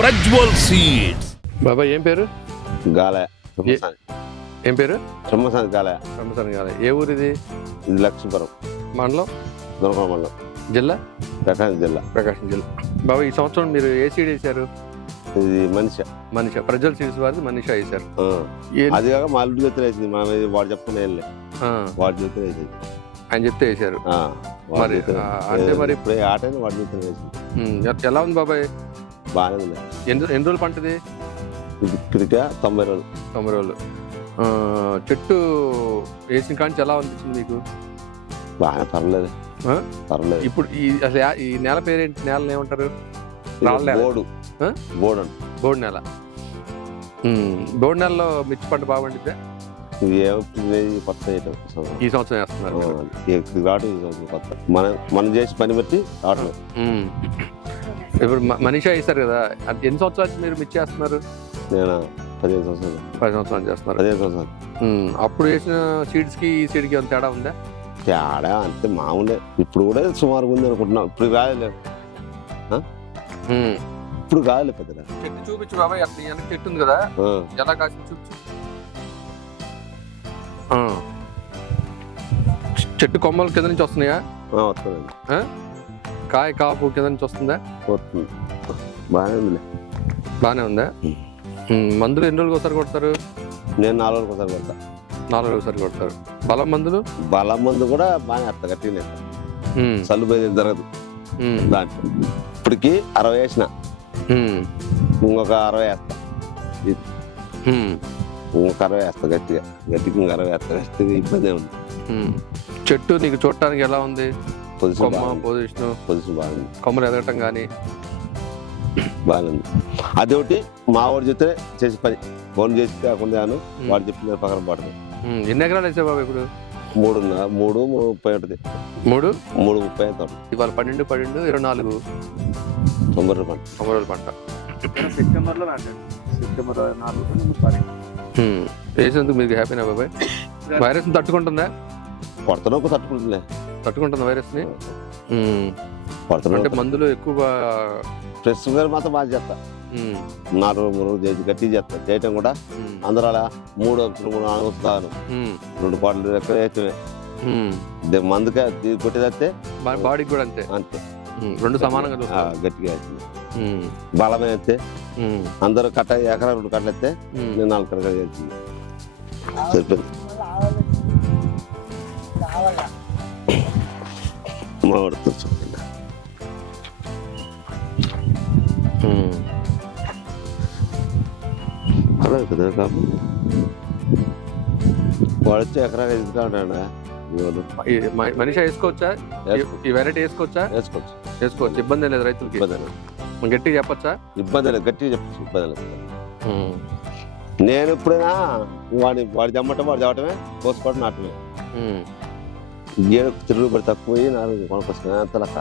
Prajwal seeds. బాబాయ్ ఏం పేరు? గాలే. ఏం పేరు? బ్రహ్మశాంతి గాలే. బ్రహ్మశాంతి గాలే. ఏ ఊరు ఇది? ఇది లక్ష్మీపురం మండలం? దొరకల మండలం, జిల్లా? ప్రకాశం జిల్లా. ప్రకాశం జిల్లా. బాబాయ్ ఈ సంవత్సరం మీరు ఏ సీడ్ వేశారు? ఇది మనిషి మనీషా. ప్రజ్వల్ సీడ్స్ వారిది మనీషా వేశారు. అది కాక మా అల్లుడి చేతులు వేసింది. మనం వాడు చెప్తున్నా వెళ్ళే వాడి చేతులు వేసింది. ఆయన చెప్తే వేశారు. మరి అంటే మరి ఇప్పుడే ఆటైనా వాడి చేతులు వేసింది. ఎలా ఉంది బాబాయ్? బాగానే ఉంది. ఎన్ని రోజులు పంటది? ఇప్పటికే 90 రోజులు. 90 రోజులు. చెట్టు వేసిన కానీ ఎలా అనిపించింది మీకు? బాగా పర్లేదు. పర్లేదు. ఇప్పుడు అసలు ఈ నేల పేరేంటి? నేలని ఏమంటారు? బోడు. బోడు అంట. బోడు నేల. బోడు నెలలో మిర్చి పంట బాగా పండిద్దా? కొత్త ఈ సంవత్సరం వేస్తున్నారు రావడం. ఈ సంవత్సరం కొత్త మనం చేసి పని బట్టి రావట్లేదు. ఇప్పుడు మనీషా వేస్తారు కదా, ఎన్ని సంవత్సరాలు మీరు మిర్చి చేస్తున్నారు? నేను 15 సంవత్సరాలు. 10 సంవత్సరాలు చేస్తున్నారు. 15 సంవత్సరాలు. అప్పుడు వేసిన సీడ్స్ కి ఈ సీడ్ కి ఏమైనా తేడా ఉందా? తేడా అంతే మామూలే. ఇప్పుడు కూడా సుమారుగా ఉంది అనుకుంటున్నాం. ఇప్పుడు కాలేదు. ఇప్పుడు కాదు పెద్ద చెట్టు చూపించు బాబాయ్. అసలు వెనక చెట్టు ఉంది కదా, ఎలా కాసింది చూపించు. చెట్టు కొమ్మలు కింద నుంచి వస్తున్నాయా? వస్తుందండి. కాయ కాపు కింద నుంచి వస్తుందా? వస్తుంది. బాగానే ఉంది. బాగానే ఉందా? మందులు ఎన్ని రోజులకు ఒకసారి కొడతారు? నేను 4 రోజులకు ఒకసారి కొడతా. 4 రోజులకు ఒకసారి కొడతారు. బలం మందులు? బలం మందు కూడా బాగానే వేస్తా. గట్టిగా సల్లు పోయేది జరగదు దాంట్లో. ఇప్పటికి 60 వేసిన. ఇంకొక 60 వేస్తా. ఇంకొక 60 వేస్తా. గట్టిగా ఇంకొక 60 వేస్తా. ఇబ్బంది ఉంది. చెట్టు నీకు చూడటానికి ఎలా ఉంది? పొజిషన్ బాగుంది. కొమ్మలు ఎదగటం కానీ బాగుంది. అదొకటి మా వాడు చెప్తే చేసి పని ఫోన్ చేసి కాకుండా వాడు చెప్పిన ప్రకారం పడుతుంది. ఎన్ని ఎకరాలు వేసావు బాబు ఇప్పుడు? 3:30 ఉంటుంది. 3:30 అవుతుంది. ఇవాళ 12, 24 90 రోజులు పంట. 90 రోజుల పంట. సెప్టెంబర్లో సెప్టెంబర్ 4 వేసినందుకు మీకు హ్యాపీనా బాబాయ్? వైరస్ తట్టుకుంటుందా? కొడుతున్నా తట్టుకుంటుందిలే. తట్టుకుంటుందా వైరస్ ని? కొడుతున్నా అంటే మందులు ఎక్కువ ఫ్రెష్ మాత్రం బాగా చేస్తా. 4 రోజులు చేసి గట్టి చేస్తా. చేయటం కూడా అందరూ అలా 3 వస్తాను. 2 పాటలు ఎక్కువ మందుకే కొట్టేదైతే బాడీకి కూడా అంతే. అంతే. 2 సమానంగా గట్టిగా అవుతుంది. బలమే అయితే అందరూ కట్ట ఎకరా 2 కట్టలు అయితే నేను 4 కట్టలు చేసింది. సరిపోయింది. మా వాడు చూడండి. అలా కదా కాపు వాడు వచ్చి ఎకరా తీసుకుంటాడా? మనిషి వేసుకోవచ్చా? ఈ వెరైటీ వేసుకోవచ్చా? వేసుకోవచ్చు. ఇబ్బంది లేదు రైతులకి. గట్టిగా చెప్పచ్చా? ఇబ్బంది లేదు. గట్టిగా చెప్పచ్చు. ఇబ్బంది లేదు. నేను ఎప్పుడైనా వాడి జమ్మటం వాడు చవటమే కోసుకోవడం నాటమే. తిరుగుబడి తక్కువ 4 కొనుక్కొచ్చుకున్నా అంత లెక్క.